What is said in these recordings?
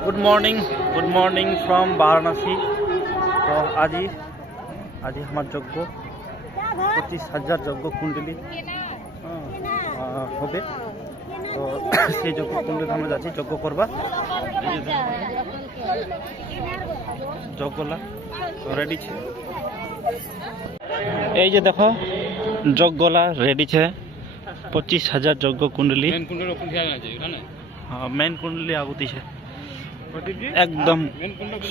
good morning good morning from Varanasi তো আজি আজি আমার যজ্ঞ পঁচিশ হাজার যজ্ঞ কুণ্ডলী আহ, হবে তো সেই যজ্ঞ কুণ্ডলীতে আমরা যাচ্ছি যজ্ঞ করবা এই যে দেখো, যজ্ঞলা রেডি ছে এই যে দেখো যজ্ঞলা রেডি છે પચીસ હજાર যজ্ঞ કુંડલી મેન કુંડળો કોણ થયા છે একদম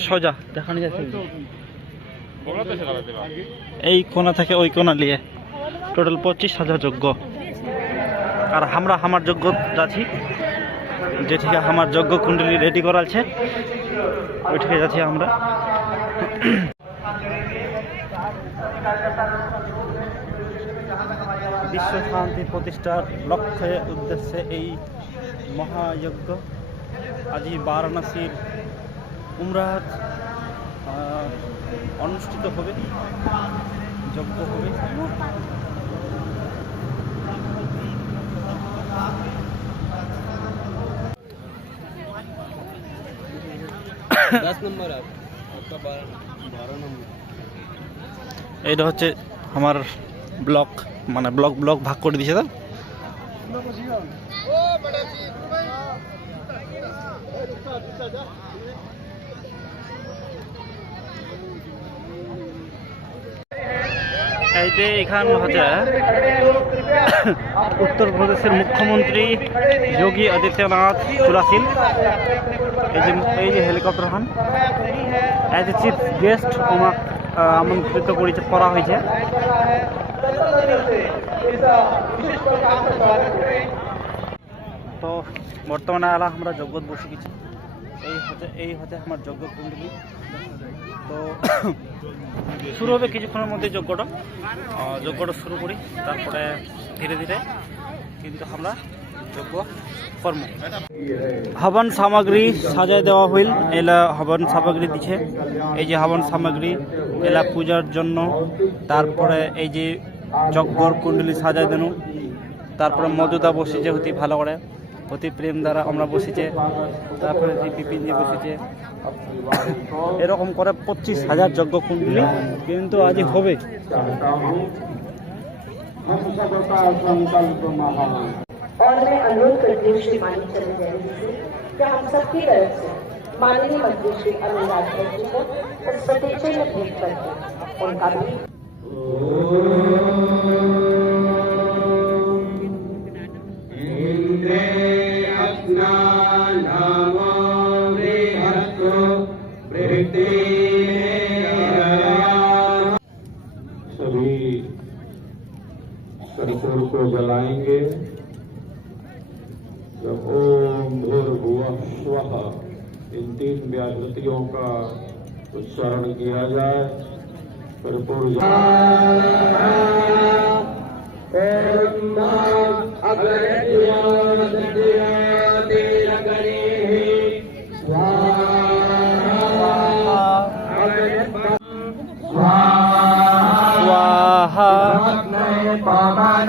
সোজা দেখানো যাচ্ছে এই কোনা থেকে ওই কোনা নিয়ে। টোটাল পঁচিশ হাজার যোগ্য। আর আমরা আমার যোগ্য যাচ্ছি। যে যেটিকে আমার যোগ্য কুণ্ডলি রেডি করালছে ওইটিকে যাচ্ছি আমরা। বিশ্ব শান্তি প্রতিষ্ঠার লক্ষ্যে উদ্দেশ্যে এই মহাযজ্ঞ। আজি বারাণসীর উমরাহাত অনুষ্ঠিত হবে যজ্ঞ হবে। এটা হচ্ছে আমার ব্লক মানে ব্লক ব্লক ভাগ করে দিয়েছে তো? এই যে এখান হচ্ছে উত্তরপ্রদেশের মুখ্যমন্ত্রী যোগী আদিত্যনাথ চুরাসিল এই যে এই যে হেলিকপ্টার হান। অ্যাজ এ চিফ গেস্ট আমাক আমন্ত্রিত করেছে করা হয়েছে তো বর্তমানে আলা আমরা যজ্ঞত বসে গেছি। এই হচ্ছে এই হচ্ছে আমার যজ্ঞ কুণ্ডলি। তো শুরু হবে কিছুক্ষণের মধ্যে যজ্ঞটা। যজ্ঞটা শুরু করি, তারপরে ধীরে ধীরে কিন্তু আমরা যজ্ঞ কর্ম। হবন সামগ্রী সাজায় দেওয়া হইল, এলা হবন সামগ্রী দিছে। এই যে হবন সামগ্রী, এলা পূজার জন্য, তারপরে এই যে যজ্ঞর কুণ্ডলি সাজায় দেনু। তারপরে মধুদা বসেছে হতি ভালো করে। অতি প্রেম দ্বারা আমরা বসেছে তারপরে যে বিপিন যে বসেছে এরকম করে পঁচিশ হাজার যজ্ঞ কুণ্ডলী কিন্তু আজই হবে और मैं अनुरोध करती हूँ श्री मानी चंद्र जैन जी से कि हम सबकी तरफ से माननीय मंत्री श्री अनिल राजभर जी को सरस्वती चिन्ह भेंट करके उनका भी کپور کو جلائیں گے۔ جب اوم بھور بھوا شوہ ان تین بیاجتیوں کا اچارن کیا جائے۔ پھر پور جائے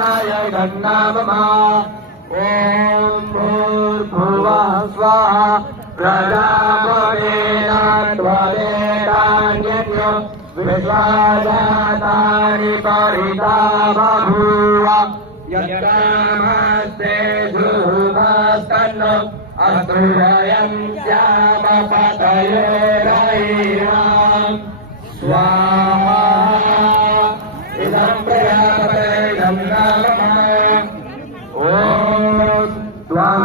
पवनाय गन्नाममा ॐ भूर्भुवः स्वाहा प्रजापतेनान्वदेतान्यज्ञ विश्वाजातानि परिता बभूव यत्कामस्ते ध्रुवस्तन्न अस्तुभयं श्यामपतये रयिणाम् स्वाहा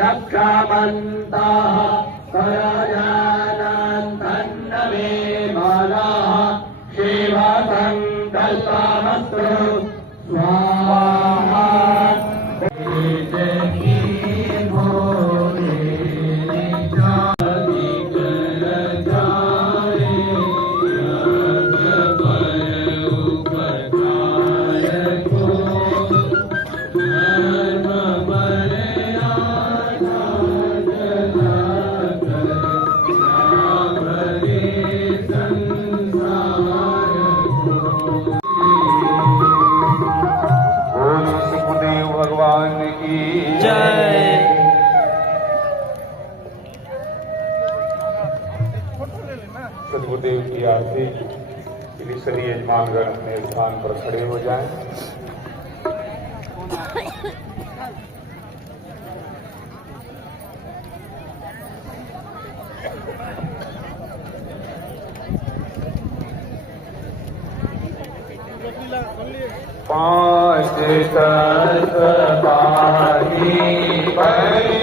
रक्षामन्ताः स्वराजा سدگردیو کی آرتی پھر سری یجمان گڑھ اپنے استھان پر کھڑے ہو جائیں پانچ پانی پر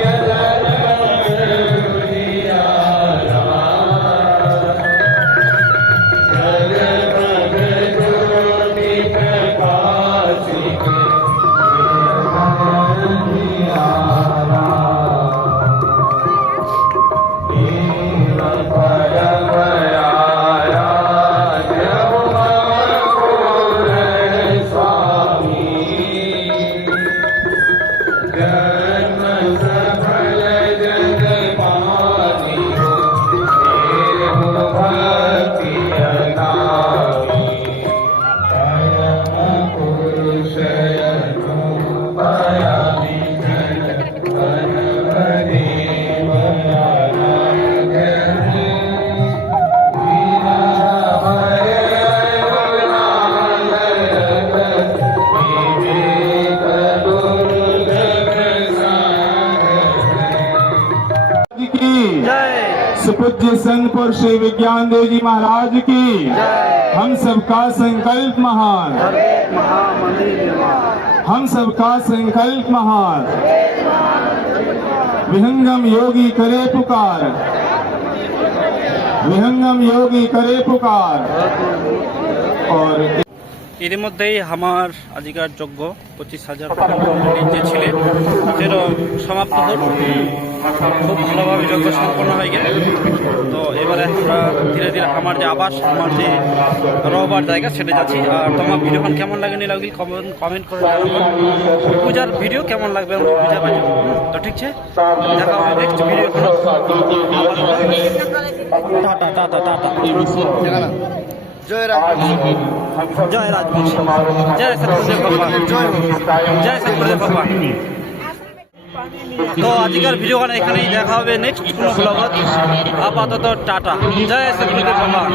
سن کو شری وجان دی جی مہاراج کی۔ ہم سب کا سنکل مہان۔ ہم سب کا سنکلپ مہان۔ وہنگم یوگی کرے پکار۔ وہنگم یوگی کرے پکار۔ اور এর মধ্যেই আমার আজিকার যোগ্য পঁচিশ হাজার যে ছিলেন সেটা সমাপ্ত হল। খুব ভালোভাবে যজ্ঞ সম্পন্ন হয়ে গেল তো এবারে আমরা ধীরে ধীরে আমার যে আবাস আমার যে রহবার জায়গা সেটা যাচ্ছি। আর তোমার ভিডিওখন কেমন লাগে নি লাগলে কমেন্ট কমেন্ট করে পূজার ভিডিও কেমন লাগবে আমাকে পূজা বাজে তো ঠিক আছে দেখা হবে next video tata. Tata tata. জয় রাজবংশী জয় সত্যদেব ভগবান। জয় সত্যদেব ভগবান। তো আজকের ভিডিওখানে এখানেই দেখা হবে। নেক্সট কোনো ব্লগত আপাতত টাটা। জয় সত্যদেব ভগবান।